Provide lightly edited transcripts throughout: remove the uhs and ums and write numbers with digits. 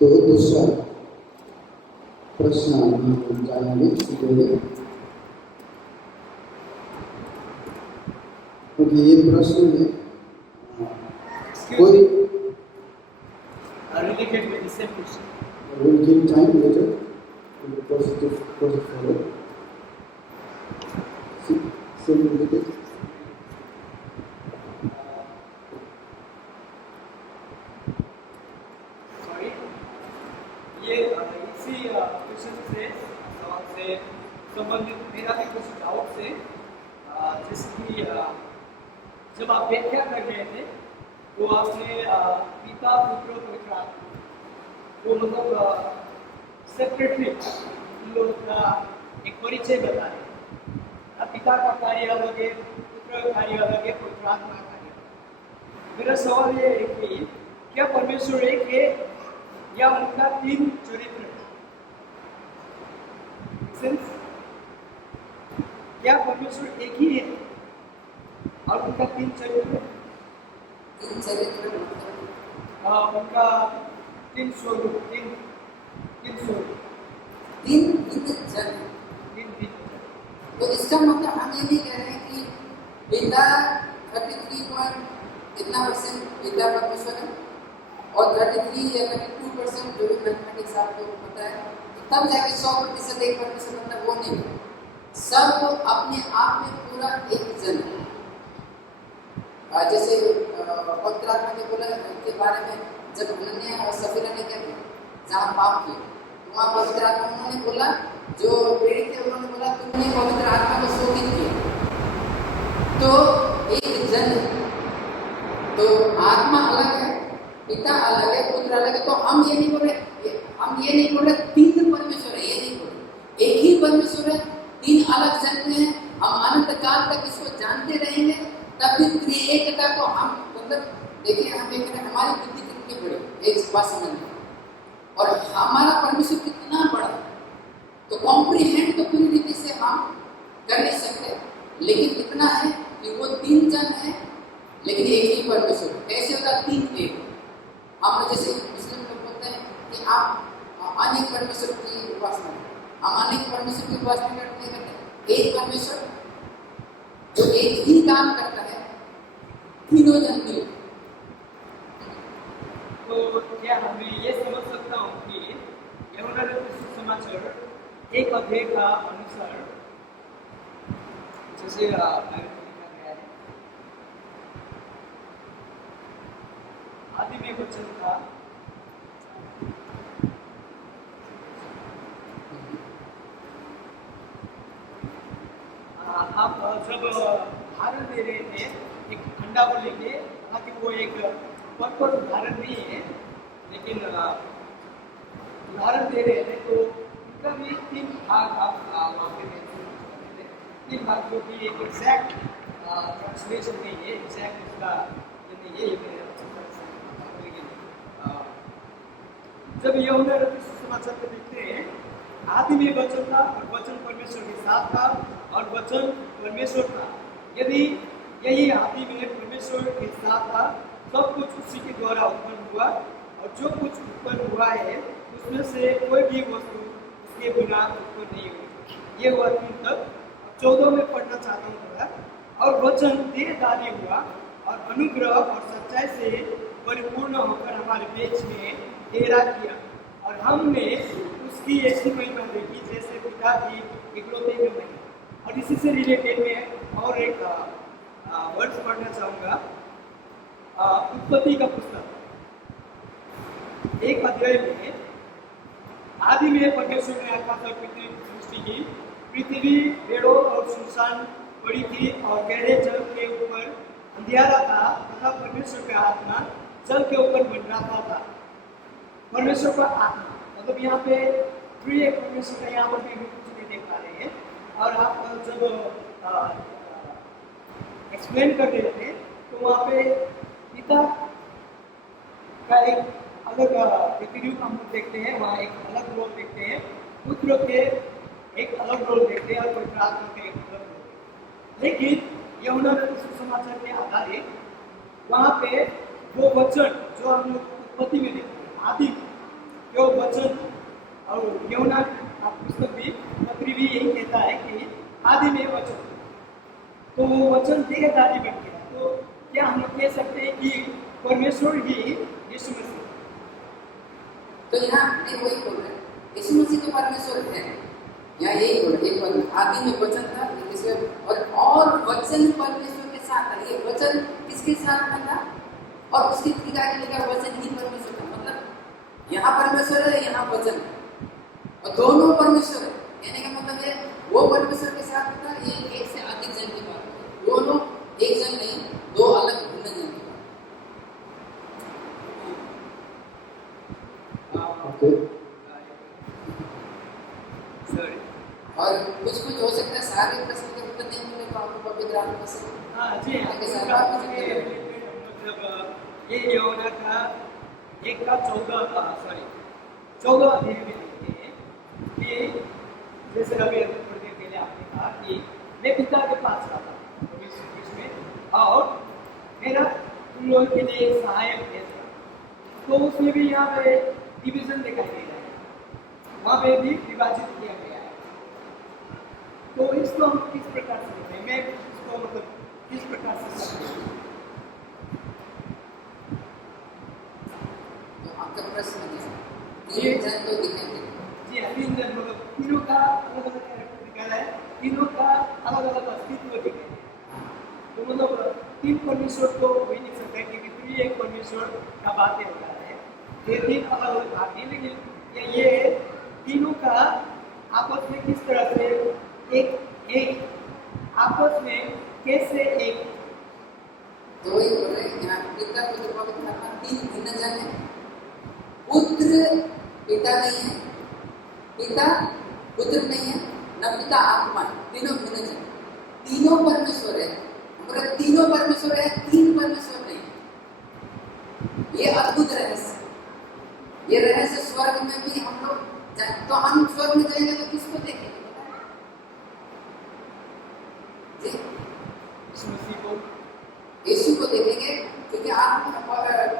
तो दूसरा प्रश्न हम जानेंगे क्योंकि ये प्रश्न में कोई related with the same question. We'll give time later to the positive follow. Same related. Sorry. ये इसी क्वेश्चन से सवाल से संबंधित मेरा भी कुछ डाउट है जिसकी जब आप व्याख्या कर रहे थे तो आपने पिता पुत्र पवित्र आत्मा वो मतलब सेपरेटली इन लोगों का एक परिचय बताया। पिता का कार्य अलग है, पुत्र का कार्य अलग है, पवित्र आत्मा का कार्य अलग। मेरा सवाल ये है कि क्या परमेश्वर एक है या उनका तीन चरित्र है? क्या परमेश्वर एक ही है और उनका तीन चरित्र है? उनका 300 तीन 300 तीन भिन्न जन। तीन भिन्न। तो इसका मतलब हम ये नहीं कह रहे हैं कि पिता 33 इतना परसेंट पिता परमेश्वर है और 33 या 32% जो भी मैथमेटिक्स आपको पता है तब जाके 100% एक परमेश्वर बनता है, वो नहीं। सब अपने आप में पूरा एक जन है। जैसे पवित्र आत्मा ने बोला के बारे में, जब हनन्याह और सफीरा ने क्या किया, जहाँ पाप किया वहाँ पवित्र आत्मा उन्होंने बोला, जो प्रेरित थे उन्होंने बोला तुमने पवित्र आत्मा को शोधित किया। तो एक जन है, तो आत्मा अलग है, पिता अलग है, पुत्र अलग है। तो हम ये नहीं बोल रहे तीन परमेश्वर है, ये नहीं बोल रहे, एक ही परमेश्वर है, तीन अलग जन हैं। हम अनंत काल तक इसको जानते रहेंगे, तब भी त्रिएकता को हम मतलब देखिए, हम देख रहे हैं हमारी बुद्धि कितनी बड़ी एक बात समझ में, और हमारा परमेश्वर कितना बड़ा है, तो कॉम्प्रीहेंड तो पूरी रीति से हम कर नहीं सकते, लेकिन इतना है कि वो तीन जन है लेकिन एक ही परमेश्वर। कैसे होगा तीन एक? हम जैसे मुस्लिम लोग बोलते हैं कि आप अनेक परमेश्वर की उपासना करें, हम अनेक परमेश्वर की उपासना करते एक परमेश्वर जो एक ही काम करता है, तीनों जन मिले। तो क्या हमें ये समझ सकता हूँ कि यूहन्ना रचित सुसमाचार एक अध्याय का अनुसार जैसे लिखा गया है, आदि में वचन था, आप जब उदाहरण दे रहे थे एक अंडा को लेके, हालांकि वो एक प्रॉपर उदाहरण नहीं है, लेकिन उदाहरण दे रहे थे, तो उनका भी तीन भाग आप वहाँ पे मेंशन कर रहे थे, तीन भाग जो कि एक एग्जैक्ट ट्रांसलेशन नहीं है, एग्जैक्ट उसका ये नहीं है, ये मेरे लेकिन जब यूहन्ना रचित सुसमाचार को देखते हैं, आदि में वचन था और वचन परमेश्वर के साथ था और वचन परमेश्वर था। यदि यही आदि में परमेश्वर के साथ था, सब कुछ उसी के द्वारा उत्पन्न हुआ, और जो कुछ उत्पन्न हुआ है उसमें से कोई भी वस्तु उसके बिना उत्पन्न नहीं हुई। ये हुआ 3 तक। 14 में पढ़ना चाहता हूँ थोड़ा। और वचन देहधारी हुआ और अनुग्रह और सच्चाई से परिपूर्ण होकर हमारे बीच में डेरा किया, और हमने उसकी ऐसी महिमा देखी जैसे पिता की इकलौते में महिमा। और इसी से रिलेटेड में और एक वर्ड्स पढ़ना चाहूँगा, उत्पत्ति का पुस्तक 1 अध्याय में, आदि में परमेश्वर ने आकाश और पृथ्वी की सृष्टि की। पृथ्वी पेड़ों और सुनसान पड़ी थी और गहरे जल के ऊपर अंधियारा था, तथा परमेश्वर का आत्मा जल के ऊपर मंडराता था। परमेश्वर का आत्मा मतलब यहाँ पे त्रिएक परमेश्वर का यहाँ पर भी कुछ नहीं देख पा रहे हैं। और आप जब एक्सप्लेन कर रहे थे तो वहाँ पे पिता का एक अलग प्रतिरूप हम लोग देखते हैं, वहाँ एक अलग रोल देखते हैं, पुत्र के एक अलग रोल देखते हैं और पवित्र आत्मा के एक अलग रोल देखते हैं। लेकिन यूहन्ना रचित सुसमाचार के आधारित वहाँ पे वो वचन जो हम लोग उत्पत्ति में देखते हैं, आदि जो वचन, और यूहन्ना पुस्तक भी पत्री भी यही कहता है कि आदि में वचन, तो वो वचन देहधारी बन गया। तो क्या हम लोग कह सकते हैं कि परमेश्वर ही यीशु मसीह? तो यहाँ नहीं वही बोल रहे, यीशु मसीह तो परमेश्वर है, यहाँ यही बोल रहे, एक आदि में वचन था और वचन परमेश्वर के साथ था। ये वचन किसके साथ था? और उसकी क्रिया के लिए वचन ही परमेश्वर था। मतलब यहाँ परमेश्वर है, यहाँ वचन है, और दोनों परमेश्वर है। कहने का मतलब है वो परमेश्वर के साथ था, ये एक से अधिक जन की बात है, दोनों एक जन नहीं, दो अलग भिन्न जन की Okay. सॉरी, और कुछ हो सकता है सारे प्रश्न के उत्तर नहीं मिले तो आपको पवित्र आत्मा से हाँ जी, आगे साथ मतलब बात ये यूहन्ना का 1 का 14 अध्याय में लिखते हैं कि जैसे अभी थोड़ी देर पहले आपने कहा कि मैं पिता के पास आता हूँ में, और मेरा तुम लोगों के लिए एक सहायक भेज रहा। तो उसमें भी यहाँ पे डिवीजन दिखाई दे रहा है, वहाँ पे भी विभाजित किया गया है। तो इसको हम किस प्रकार से देखते हैं, मैं इसको मतलब किस प्रकार से समझूं? तो आपका प्रश्न है ये तीन जन तो दिखेंगे। जी हाँ, तीन जन मतलब तीनों का अलग अलग कैरेक्टर दिखा रहा है, तीनों का अलग अलग अस्तित्व दिखा रहा है। तो मतलब तीन परमेश्वर तो हो ही नहीं सकता, क्योंकि त्रि एक परमेश्वर का बातें हो रहा है, ये तीन अलग अलग बात है, लेकिन ये तीनों का आपस में किस तरह से एक आपस में कैसे एक, तो वही बोल रहे हैं यहाँ पिता पुत्र पवित्र आत्मा तीन भिन्न जन है। पुत्र पिता नहीं है, पिता पुत्र नहीं है, न पिता आत्मा, तीनों भिन्न जन, तीनों परमेश्वर है। हमारे तीनों परमेश्वर है, तीन परमेश्वर नहीं। ये अद्भुत रहस्य, ये रहस्य स्वर्ग में भी हम लोग तो हम स्वर्ग में जाएंगे तो किसको देखेंगे जी? यीशु को देखेंगे, क्योंकि आत्मा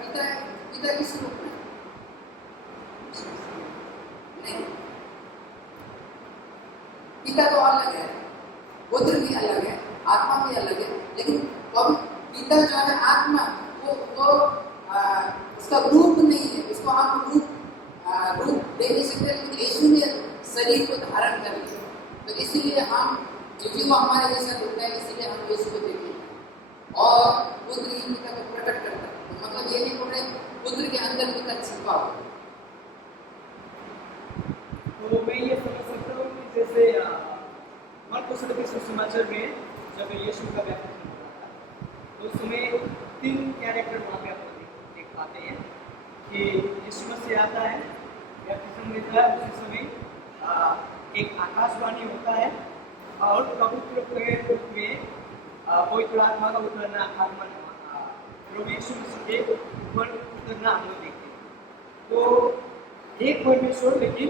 पिता किस रूप में नहीं, पिता तो अलग है, पुत्र भी अलग है, आत्मा भी अलग है, लेकिन पिता जो है आत्मा वो उसका रूप नहीं है, उसको हम रूप दे नहीं सकते, लेकिन यीशु ने शरीर को धारण कर लिया। तो इसीलिए हम, क्योंकि वो हमारे जैसा होता है, इसीलिए हम यीशु को देखेंगे और पुत्र ही पिता को प्रकट करता है। तो मतलब ये नहीं बोल रहे पुत्र के अंदर पिता छिपा हो। तो मैं ये समझ सकता हूँ कि जैसे मरकुस सुसमाचार में जब यीशु का व्याख्यान हो रहा था, तो उसमें तीन कैरेक्टर वहाँ पे आप देख पाते हैं कि यीशु मसीह आता है, बपतिस्मा लेता है, उसी समय एक आकाशवाणी होता है और पवित्र के रूप में पवित्र आत्मा का उतरना, आगमन प्रभु यीशु मसीह के ऊपर उतरना हम लोग देखते हैं। तो एक परमेश्वर, लेकिन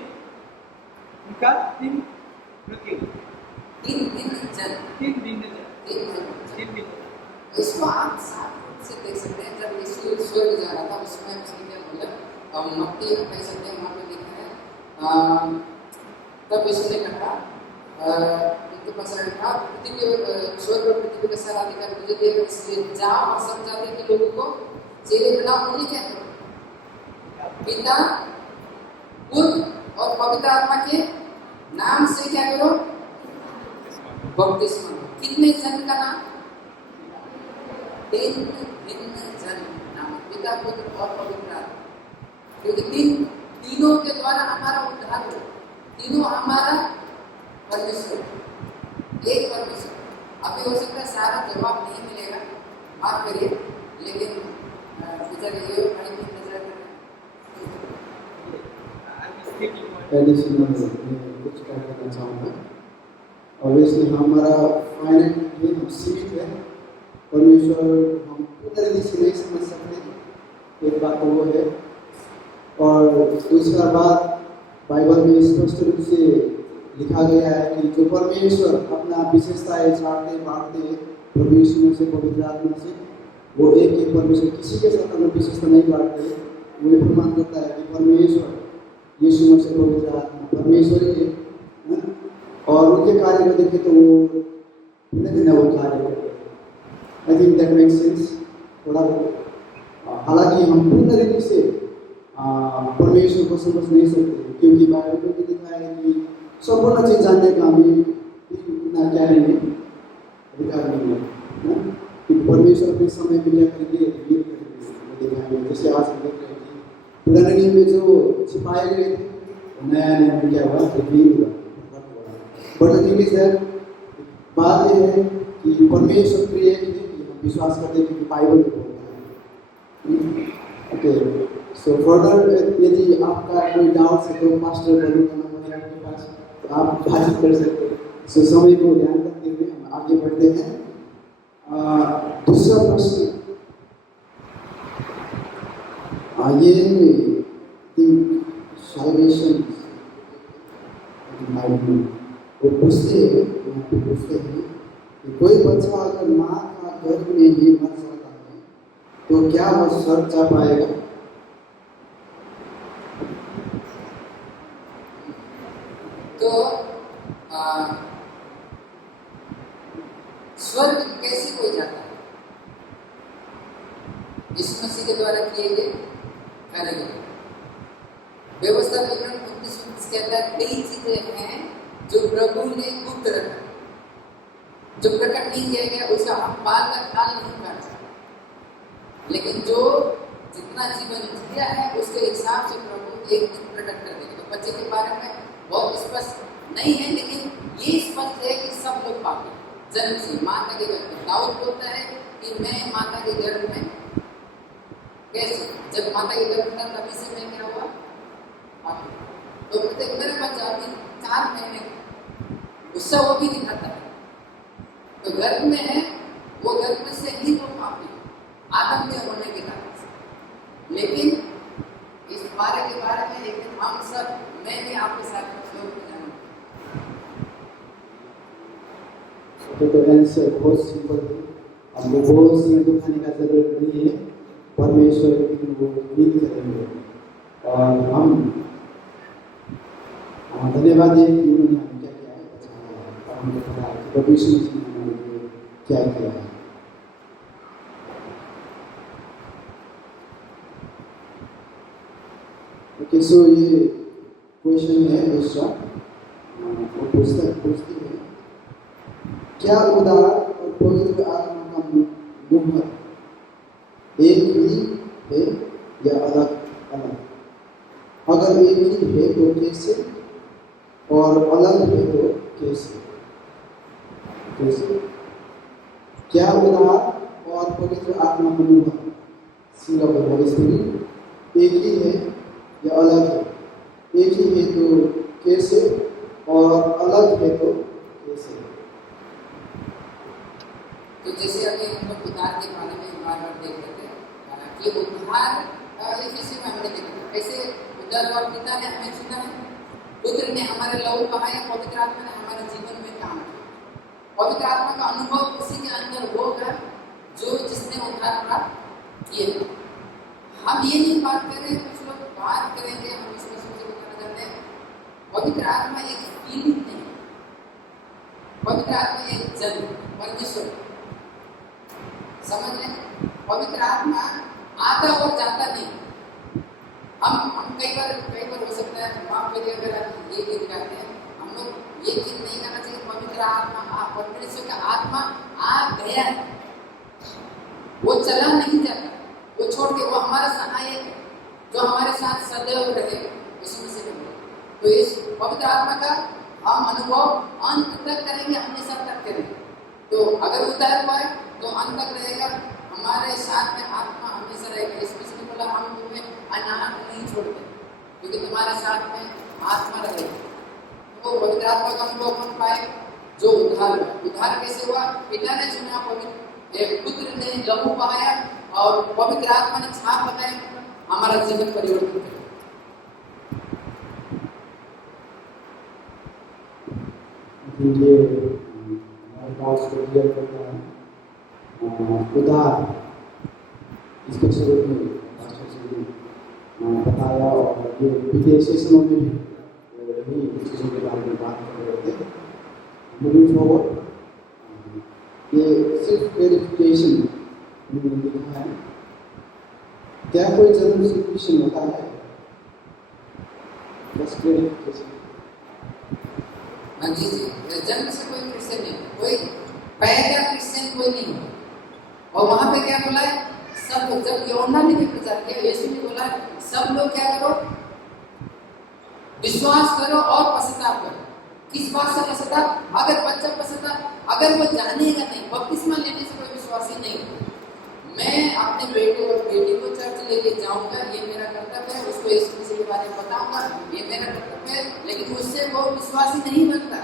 उनका तीन प्रतिरूप, तीन भिन्न जन। इसको आप साफ से देख सकते हैं। जब यीशु स्वर्ग जा रहा था उस समय उसने क्या बोला, मत्ती कह सकते हैं, वहाँ पे लिखा है तब यीशु ने कहा इनके पास कहा पृथ्वी स्वर्ग और पृथ्वी का सारा अधिकार मुझे दे, इसलिए जाओ और सब जाति के लोगों को चेले बनाओ। उन्हें क्या करो, पिता पुत्र और पवित्र आत्मा के नाम से क्या करो, बपतिस्मा। कितने जन का नाम, तीन भिन्न जन नाम, पिता पुत्र और पवित्र आत्मा, क्योंकि तीनों के द्वारा हमारा उद्धार हो, तीनों हमारा परमेश्वर, एक परमेश्वर। अभी हो सकता है सारा जवाब नहीं मिलेगा, माफ करिए, लेकिन बेचारे ये भाई की नजर कुछ कहना चाहूँगा। ऑब्वियसली हमारा फाइनेट है, हम सीमित है, परमेश्वर हम पूरी रीति से नहीं समझ सकते, एक बात तो वो है। और दूसरा बात, बाइबल में स्पष्ट रूप से लिखा गया है कि जो परमेश्वर अपना विशेषताएं छाड़ते बांटते प्रभु यीशु में से, पवित्र आत्मा से, वो एक एक परमेश्वर किसी के साथ अपना विशेषता नहीं बांटते। वो ये प्रमाण करता है कि परमेश्वर यीशु में से पवित्र आत्मा परमेश्वर ही है, और उनके कार्य को देखें तो वो भिन्न वो कार्य करते हैं। I think that makes sense थोड़ा। हालांकि हम पूर्ण रीति से परमेश्वर को समझ नहीं सकते, क्योंकि बाइबल में भी लिखा है कि संपूर्ण चीज जानने का हमें इतना क्या नहीं है, अधिकार नहीं है कि परमेश्वर अपने समय में क्या करेंगे, दिखाएंगे। जैसे आज हम देख रहे हैं कि पुराने नियम में जो छिपाए गए थे, नया नियम में क्या हुआ, रिवील हुआ। But the thing is that, बात यह है कि परमेश्वर प्रिय है, हम विश्वास करते हैं कि बाइबल में बोलता है। ओके, सो फर्दर यदि आपका कोई डाउट है तो पास्टर बलू का नंबर है आपके पास, तो आप बातचीत कर सकते हैं। सो समय को ध्यान रखते हुए हम आगे बढ़ते हैं। दूसरा प्रश्न, ये सैल्वेशन वो पूछते हैं कि कोई बच्चा अगर माँ का गर्भ में ही मर जाता है तो क्या वह स्वर्ग जा पाएगा? तो स्वर्ग कैसे कोई जाता है? यीशु मसीह के द्वारा किए गए कार्य के द्वारा। व्यवस्था विवरण 29 के अंदर कई चीजें हैं जो प्रभु ने गुप्त रखा, जो प्रकट नहीं किया गया, उसका हम बाल का ख्याल नहीं कर सकते, लेकिन जो जितना जीवन जिया है उसके हिसाब से प्रभु एक दिन प्रकट कर देगा। तो बच्चे के बारे में बहुत स्पष्ट नहीं है, लेकिन ये स्पष्ट है कि सब लोग पापी जन्म से माता के गर्भ में। दाऊद बोलता है कि मैं माता के गर्भ में कैसे, जब माता के गर्भ में था तभी से मैं क्या हुआ पापी। तो प्रत्येक मेरे बच्चा अभी 4 महीने गुस्सा वो भी दिखाता है, तो गर्भ में है, वो गर्भ से ही तो पापी आदम में होने के कारण से। लेकिन इस बारे के बारे में एक दिन हम सब, मैं भी आपके साथ तो आंसर बहुत सिंपल है, हमको बहुत सी दुखाने का जरूरत नहीं है, परमेश्वर को उम्मीद करेंगे। और हम धन्यवाद है कि उन्होंने हमें क्या किया है, और हमको पता है कि भविष्य में उन्होंने क्या किया है। ओके, सो ये क्वेश्चन है दूसरा, वो पुस्तक पूछती है, क्या उदार और पवित्र आत्मा का मुहर एक ही है या अलग अलग? अगर एक ही है तो कैसे, और अलग है तो कैसे? क्या उदार और पवित्र आत्मा का मुहर सिंगापुर होली स्पिरिट एक ही है या अलग है? एक ही है तो कैसे, और अलग है तो कैसे? तो जैसे अभी हम लोग उद्धार के बारे में बार-बार देख रहे थे कि उद्धार इसी में हमने देखा कैसे उद्धार और पिता ने हमें चुना है, पुत्र ने हमारे लहू बहाए, पवित्र आत्मा ने हमारे जीवन में काम किया। पवित्र आत्मा का अनुभव किसी के अंदर होगा जो जिसने उद्धार प्राप्त किए। हम ये नहीं बात कर रहे हैं, कुछ लोग बात करेंगे, हम इसमें सोच बताना चाहते हैं, पवित्र आत्मा एक फीलिंग नहीं, पवित्र आत्मा एक जन्म परमेश्वर, समझ लें। पवित्र आत्मा आता और जाता नहीं। हम कई बार हो सकता है माफ करिए अगर आप ये गीत गाते हैं, हम लोग ये गीत नहीं गाना चाहिए पवित्र आत्मा परमेश्वर का आत्मा आ गया है, वो चला नहीं जाता, वो छोड़ के वो हमारा सहायक है जो हमारे साथ सदैव रहेगा, इसमें से तो इस पवित्र आत्मा का हम अनुभव अंत तक करेंगे, हमेशा तक करेंगे। तो अगर उद्धार हुआ है तो अंत तक रहेगा, हमारे साथ में आत्मा हमेशा रहेगा। इसमें बोला हम तुम्हें अनाथ नहीं छोड़ते क्योंकि तुम्हारे साथ में आत्मा रहेगी। तो पवित्र आत्मा का अनुभव हम पाए जो उद्धार हुआ। उद्धार कैसे हुआ? पिता ने चुना, पवित्र पुत्र ने लहू बहाया और पवित्र आत्मा ने छाप लगाया, हमारा जीवन परिवर्तन किया। ये हमारे पास को क्लियर करता है उदार इसके स्वरूप में बताया, और ये पिछले सेशनों में भी यही चीज़ों के बारे में बात कर रहे थे। मूविंग फॉरवर्ड, ये सिर्फ वेरिफिकेशन लिखा है, क्या कोई जन्म से क्रिश्चियन होता है? बस वेरिफिकेशन। हाँ जी, जन्म से कोई क्रिश्चियन नहीं, कोई पैदा क्रिश्चियन कोई नहीं होता। और वहां पे क्या बोला है? सब लोग, जब यूहन्ना ने भी प्रचार किया, यीशु ने बोला सब लोग क्या करो? विश्वास करो और पश्चाताप करो। किस बात से पश्चाताप? अगर बच्चा पश्चाताप, अगर वो जानेगा नहीं, बपतिस्मा लेने से कोई विश्वास ही नहीं होता। मैं अपने बेटे और बेटी को चर्च लेके जाऊंगा, ये मेरा कर्तव्य है, उसको इस चीज के बारे में बताऊंगा, ये मेरा कर्तव्य है, लेकिन उससे वो विश्वासी नहीं बनता।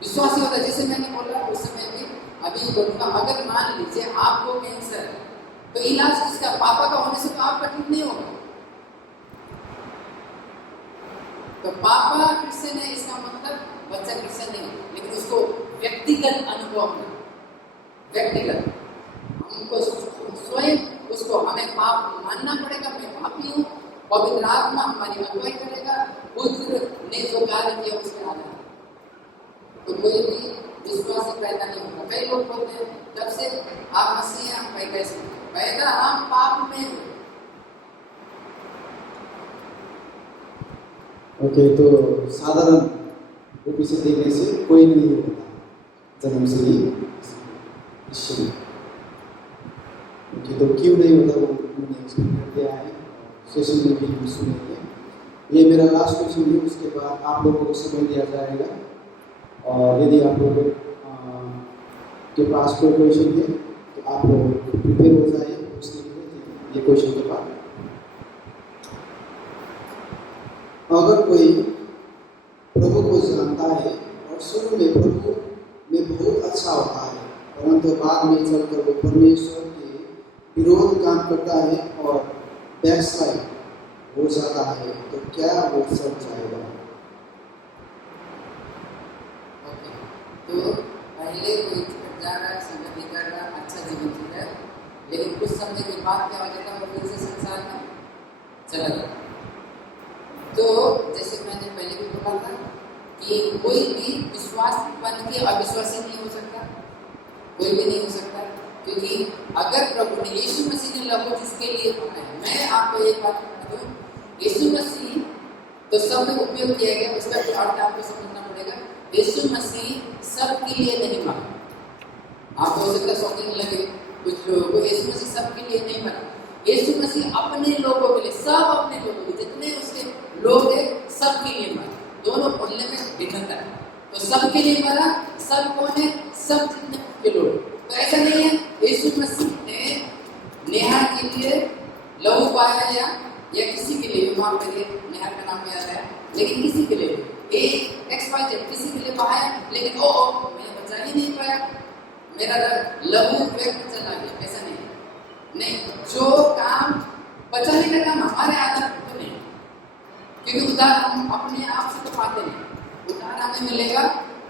विश्वासी होता है, जैसे मैंने बोला उस समय भी अभी बोलूंगा, अगर मान लीजिए आपको कैंसर है तो इलाज किसका? पापा का होने से तो आपका ठीक नहीं होगा। तो पापा क्रिश्चियन है इसका मतलब बच्चा क्रिश्चियन नहीं, लेकिन उसको व्यक्तिगत अनुभव है, व्यक्तिगत हमको स्वयं उसको हमें पाप मानना पड़ेगा, मैं पापी हूँ, पवित्र आत्मा हमारी अगुवाई करेगा, पुत्र ने जो कार्य किया उसके कई लोग बोलते हैं जब से आप मसीह हैं हम कैसे पैदा हम पाप में हुए। ओके, तो साधारण रूप से देखने से कोई नहीं होता जन्म से ही क्रिश्चियन। ओके, तो क्यों नहीं होता वो मैंने एक्सप्लेन कर दिया है, सेशन में भी सुनेंगे। ये मेरा लास्ट क्वेश्चन है, उसके बाद आप लोगों को समय दिया जाएगा और यदि आप लोगों के पास कोई क्वेश्चन है तो आप लोग प्रिपेयर हो जाइए उसके लिए। ये क्वेश्चन के बाद अगर कोई प्रभु को जानता है और शुरू में प्रभु में बहुत अच्छा होता है, परंतु बाद में चलकर वो परमेश्वर के विरोध काम करता है और बैकस्लाइड हो जाता है, तो क्या वो सब जाएगा? ओके, तो पहले कोई जा रहा है, संगति कर रहा है, अच्छा जीवन जी रहा है, लेकिन कुछ समय के बाद क्या हो जाता है, वो फिर से संसार में चला जाता है। तो जैसे मैंने पहले भी बोला था कि कोई भी विश्वास बन के अविश्वासी नहीं हो सकता, कोई भी नहीं हो सकता, क्योंकि अगर प्रभु ने यीशु मसीह ने लहू जिसके लिए बनाया, मैं आपको एक बात बता दूं, यीशु मसीह तो सब में उपयोग किया गया, उसका अर्थ आपको समझना पड़ेगा। यीशु मसीह सबके लिए नहीं बना। आप हो सकता शौकीन लगे कुछ लोगों को, यीशु मसीह सबके लिए नहीं बना। यीशु मसीह अपने लोगों के लिए, सब अपने लोगों के जितने उसके लोग हैं सबके लिए मरा। दोनों बोलने में भिन्नता है, तो सबके लिए मरा। सब कौन है? सब जितने के लोग। तो ऐसा नहीं है यीशु मसीह ने नेहा के लिए लहू बहाया या किसी के लिए, माफ करिए नेहा का नाम याद है, लेकिन किसी के लिए एक एक्सपाइजेड किसी के लिए बहाया, लेकिन मैं बचा ही नहीं पाया, मेरा लहू व्यक्त चला गया। ऐसा नहीं, जो काम बचाने का काम हमारे आधार पर नहीं, क्योंकि उद्धार हम अपने आप से तो पाते नहीं, उद्धार हमें मिलेगा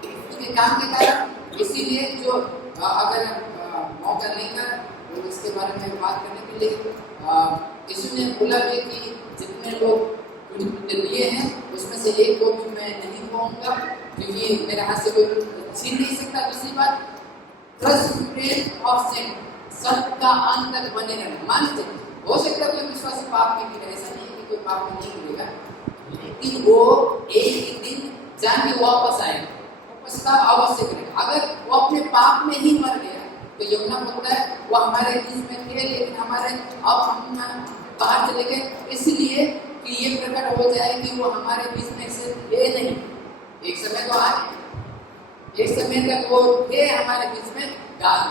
उसके काम के कारण। इसीलिए जो अगर मौका लेकर तो इसके बारे में बात करने के लिए यीशु ने बोला भी कि जितने लोग लिए हैं उसमें से एक को भी मैं नहीं कहूँगा, क्योंकि मेरे हाथ से कोई छीन नहीं सकता। दूसरी बात, ट्रस्ट ऑफ सिन, सबका अंत तक बने रहना। मानते हो सकता है कोई विश्वासी पाप नहीं करे, ऐसा नहीं है कि कोई पाप नहीं करेगा, लेकिन वो एक दिन जान के वापस आएगा, पछतावा अवश्य करेगा। अगर वो अपने पाप में ही मर गया तो यमुना बोलता है वो हमारे बीच में थे, लेकिन हमारे अब हम बाहर चले गए, इसलिए कि ये प्रकट हो जाए कि वो हमारे बीच में से थे नहीं। एक समय तो आए, एक समय तक वो थे हमारे बीच में,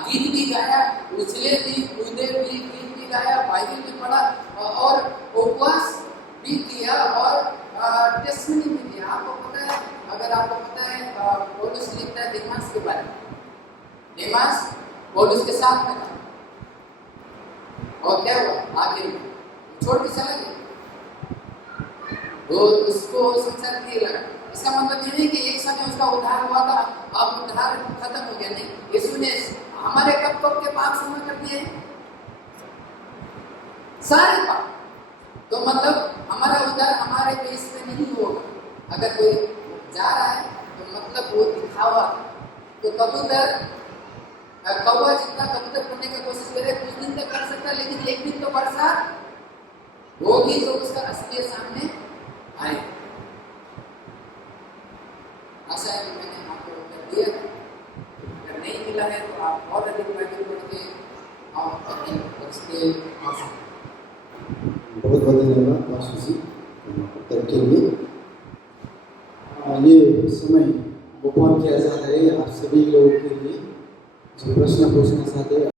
गीत भी गाया, उछले भी, कूदे भी, गीत भी गाया, बाइबल भी पढ़ा और उपवास भी किया और टेस्टमनी भी दिया। आपको पता है, अगर आपको पता है पौलुस लिखता है देमास के बारे में, देमास पौलुस के साथ में था और क्या हुआ, आखिर में छोड़ के चला गया, वो उसको संसार नहीं लगा। इसका मतलब ये नहीं कि एक समय उसका उद्धार हुआ था अब उद्धार खत्म हो गया, नहीं। यीशु ने हमारे कब कब के पाप क्षमा कर दिए सारे पाप, तो मतलब हमारा उद्धार हमारे देश में नहीं होगा। अगर कोई जा रहा है तो मतलब वो दिखावा, तो कबूतर कौवा जितना कबूतर करने की कोशिश करे कुछ दिन तक कर सकता है, लेकिन एक दिन तो बरसात होगी तो उसका असलियत सामने आए। आशा है कि मैंने आपको उत्तर दिया। अगर नहीं मिला है तो आप और अधिक बाइबल पढ़ के आप उसके बहुत बहुत धन्यवाद वासु जी उत्तर के लिए। ये समय ओपन किया जा रहा है आप सभी लोगों के लिए जो प्रश्न पूछना चाहते हैं।